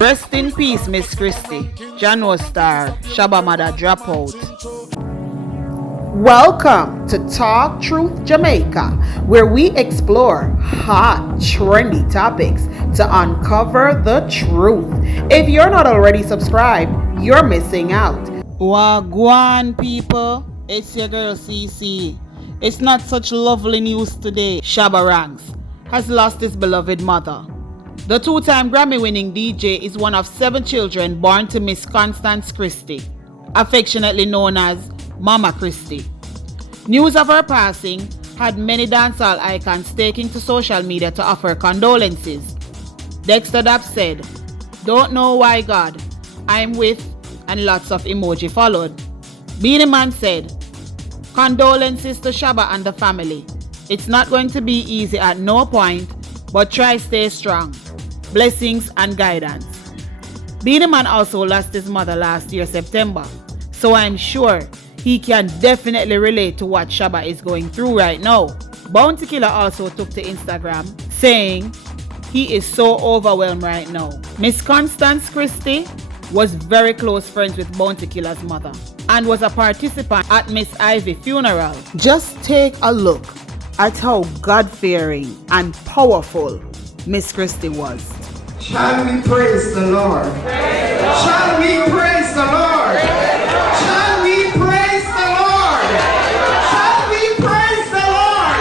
Rest in peace, Miss Christie. Jano star, Shabba mother dropout. Welcome to Talk Truth Jamaica, where we explore hot, trendy topics to uncover the truth. If you're not already subscribed, you're missing out. Wagwan people, it's your girl CC. It's not such lovely news today. Shabba Ranks has lost his beloved mother. The two-time Grammy-winning DJ is one of 7 children born to Miss Constance Christie, affectionately known as Mama Christie. News of her passing had many dancehall icons taking to social media to offer condolences. Dexter Dapp said, "Don't know why God, I'm with," and lots of emoji followed. Beenie Man said, "Condolences to Shabba and the family. It's not going to be easy at no point, but try stay strong. Blessings and guidance." Beenie Man also lost his mother last year, September, so I'm sure he can definitely relate to what Shabba is going through right now. Bounty Killer also took to Instagram, saying he is so overwhelmed right now. Miss Constance Christie was very close friends with Bounty Killer's mother and was a participant at Miss Ivy's funeral. Just take a look at how God-fearing and powerful Miss Christie was. Shall we praise the Lord? Shall we praise the Lord? Shall we praise the Lord? Shall we praise the Lord?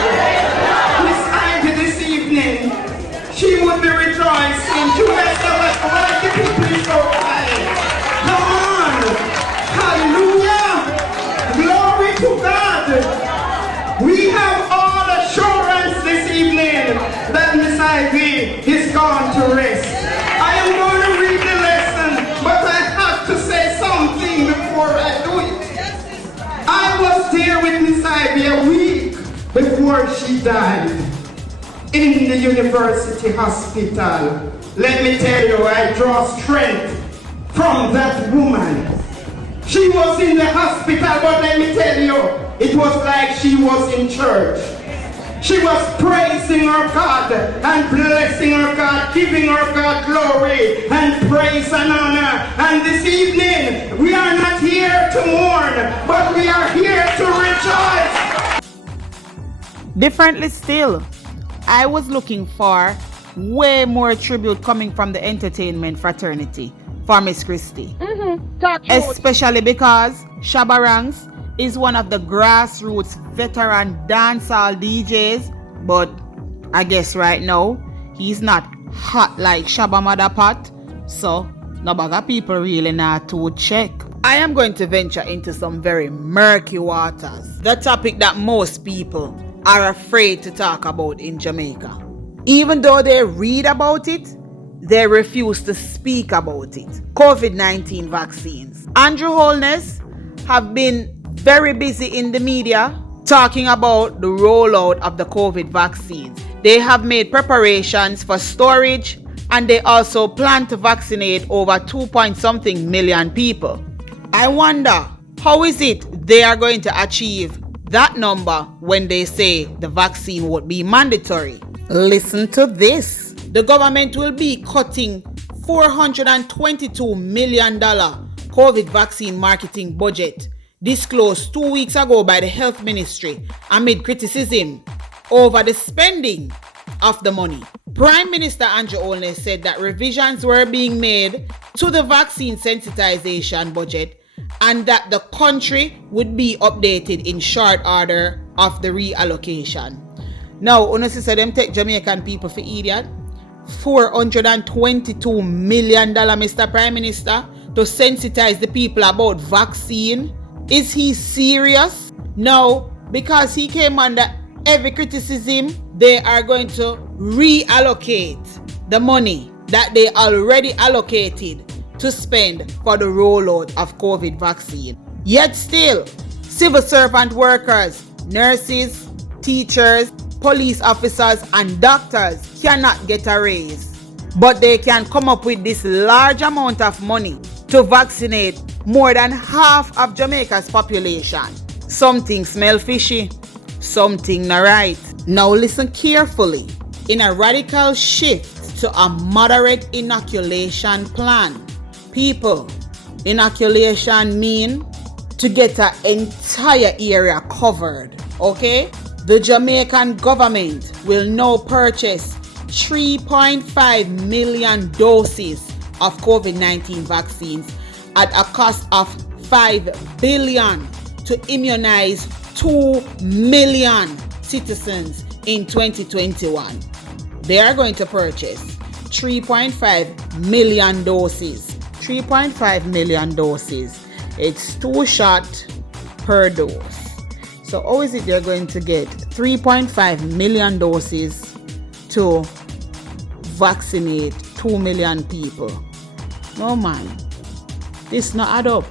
Miss Ivy this evening, she would be rejoicing. She would have why the people is so quiet. Come on. Hallelujah. Glory to God. We have all assurance this evening that Miss Ivy is gone to rest. I am going to read the lesson, but I have to say something before I do it. I was there with Miss Ivy a week before she died in the university hospital. Let me tell you, I draw strength from that woman. She was in the hospital, but let me tell you, it was like she was in church. She was praising her God and blessing her God, giving her God glory and praise and honor. And this evening, we are not here to mourn, but we are here to rejoice. Differently still, I was looking for way more tribute coming from the entertainment fraternity for Miss Christie. Especially because Shabba Ranks is one of the grassroots veteran dancehall DJs, but I guess right now he's not hot like Shabba Mother Pot, so no bagger people really not to check. I am going to venture into some very murky waters, the topic that most people are afraid to talk about in Jamaica. Even though they read about it, they refuse to speak about it. COVID-19 vaccines. Andrew Holness have been very busy in the media talking about the rollout of the COVID vaccines. They have made preparations for storage, and they also plan to vaccinate over 2 million people. I wonder, how is it they are going to achieve that number when they say the vaccine would be mandatory? Listen to this. The government will be cutting $422 million COVID vaccine marketing budget, disclosed 2 weeks ago by the Health Ministry amid criticism over the spending of the money. Prime Minister Andrew Holness said that revisions were being made to the vaccine sensitization budget and that the country would be updated in short order of the reallocation. Now, honestly, so them take Jamaican people for idiot. $422 million, Mr. Prime Minister, to sensitize the people about vaccine. Is he serious? No, because he came under heavy criticism, they are going to reallocate the money that they already allocated to spend for the rollout of COVID vaccine. Yet still, civil servant workers, nurses, teachers, police officers and doctors cannot get a raise. But they can come up with this large amount of money to vaccinate more than half of Jamaica's population. Something smell fishy, something not right. Now listen carefully. In a radical shift to a moderate inoculation plan. People, inoculation mean to get an entire area covered, okay? The Jamaican government will now purchase 3.5 million doses of COVID-19 vaccines at a cost of 5 billion to immunize 2 million citizens in 2021. They are going to purchase 3.5 million doses. 3.5 million doses. It's 2 shots per dose. So how is it they're going to get 3.5 million doses to vaccinate 2 million people? No man, this not add up.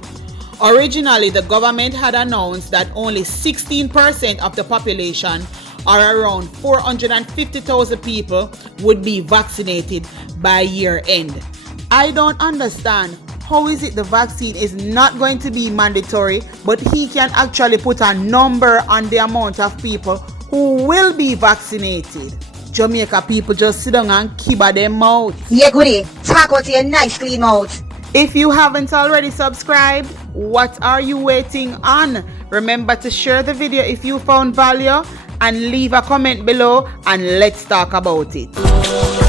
Originally, the government had announced that only 16% of the population, or around 450,000 people, would be vaccinated by year end. I don't understand. How is it the vaccine is not going to be mandatory, but he can actually put a number on the amount of people who will be vaccinated? Jamaica people just sit down and keep at their mouth. Yeah, goody. Talk out your nice clean mouth. If you haven't already subscribed, what are you waiting on? Remember to share the video if you found value and leave a comment below and let's talk about it.